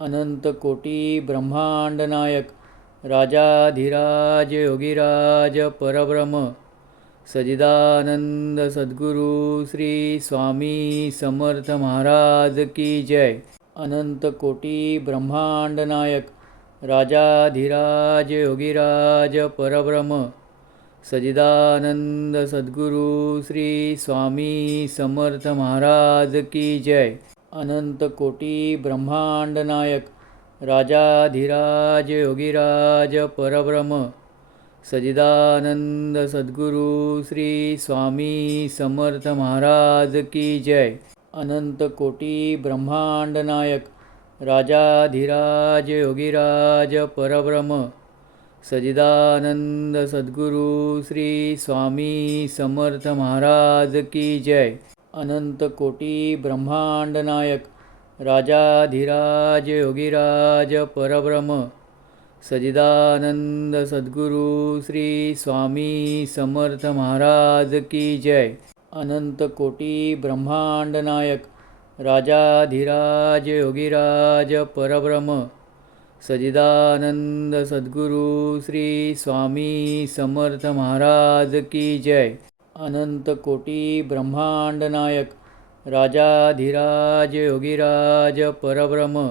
अनंत कोटी ब्रह्मांड नायक राजाधिराज योगीराज परब्रह्म सजिदानंद सद्गुरु श्री स्वामी समर्थ महाराज की जय। अनंत कोटी ब्रह्मांड नायक राजाधिराज योगीराज परब्रह्म सजिदानंद सद्गुरु श्री स्वामी समर्थ महाराज की जय। अनंत कोटी ब्रह्मांड नायक राजाधिराज योगीराज परब्रह्म सजिदानंद सद्गुरु श्री स्वामी समर्थ महाराज की जय। अनंत कोटी ब्रह्मांड नायक राजाधिराज योगीराज परब्रह्म सजिदानंद सद्गुरु श्री स्वामी समर्थ महाराज की जय। अनंत कोटी ब्रह्मांड नायक राजाधिराज योगीराज परब्रह्म सजिदानंद सद्गुरु श्री स्वामी समर्थ महाराज की जय। अनंत कोटी ब्रह्मांड नायक राजाधिराज योगीराज परब्रह्म सजिदानंद सद्गुरु श्री स्वामी समर्थ महाराज की जय। अनंत कोटी ब्रह्मांड नायक राजाधिराज योगीराज परब्रह्म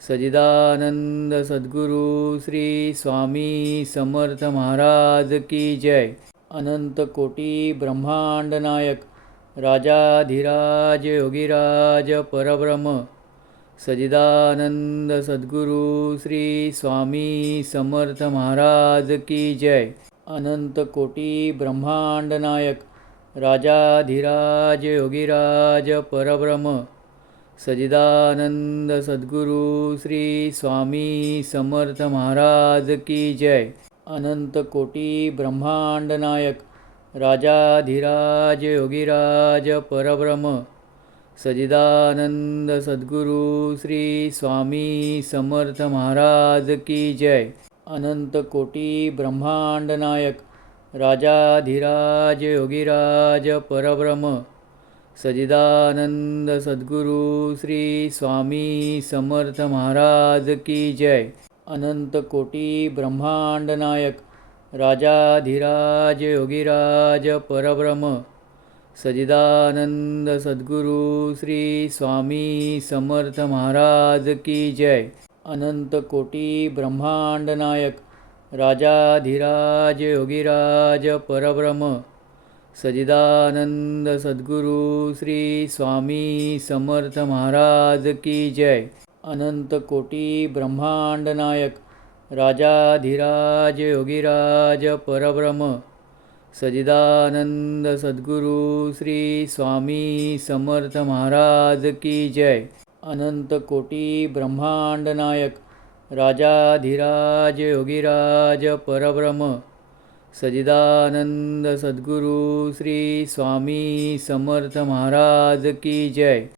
सजिदानंद सद्गुरु श्री स्वामी समर्थ महाराज की जय। अनंत कोटी ब्रह्मांड नायक राजाधिराज योगीराज परब्रह्म सजिदानंद सद्गुरु श्री स्वामी समर्थ महाराज की जय। अनंत कोटी ब्रह्मांड नायक राजाधिराज योगीराज परब्रह्म सजिदानंद सद्गुरु श्री स्वामी समर्थ महाराज की जय। अनंत कोटी ब्रह्मांड नायक राजाधिराज योगीराज परब्रह्म सजिदानंद सद्गुरु श्री स्वामी समर्थ महाराज की जय। अनंत कोटी ब्रह्मांड नायक राजाधिराज योगीराज परब्रह्म सजिदानंद सद्गुरु श्री स्वामी समर्थ महाराज की जय। अनंत कोटी ब्रह्मांड नायक राजाधिराज योगीराज परब्रह्म सजिदानंद सद्गुरु श्री स्वामी समर्थ महाराज की जय। अनंत कोटी ब्रह्मांड नायक राजाधिराज योगीराज परब्रह्म सजिदानंद सद्गुरु श्री स्वामी समर्थ महाराज की जय। अनंत कोटी ब्रह्मांड नायक राजाधिराज योगीराज परब्रह्म सजिदानंद सद्गुरु श्री स्वामी समर्थ महाराज की जय। अनंत कोटी ब्रह्मांड नायक राजाधिराज योगीराज परब्रह्म सजिदानंद सद्गुरु श्री स्वामी समर्थ महाराज की जय।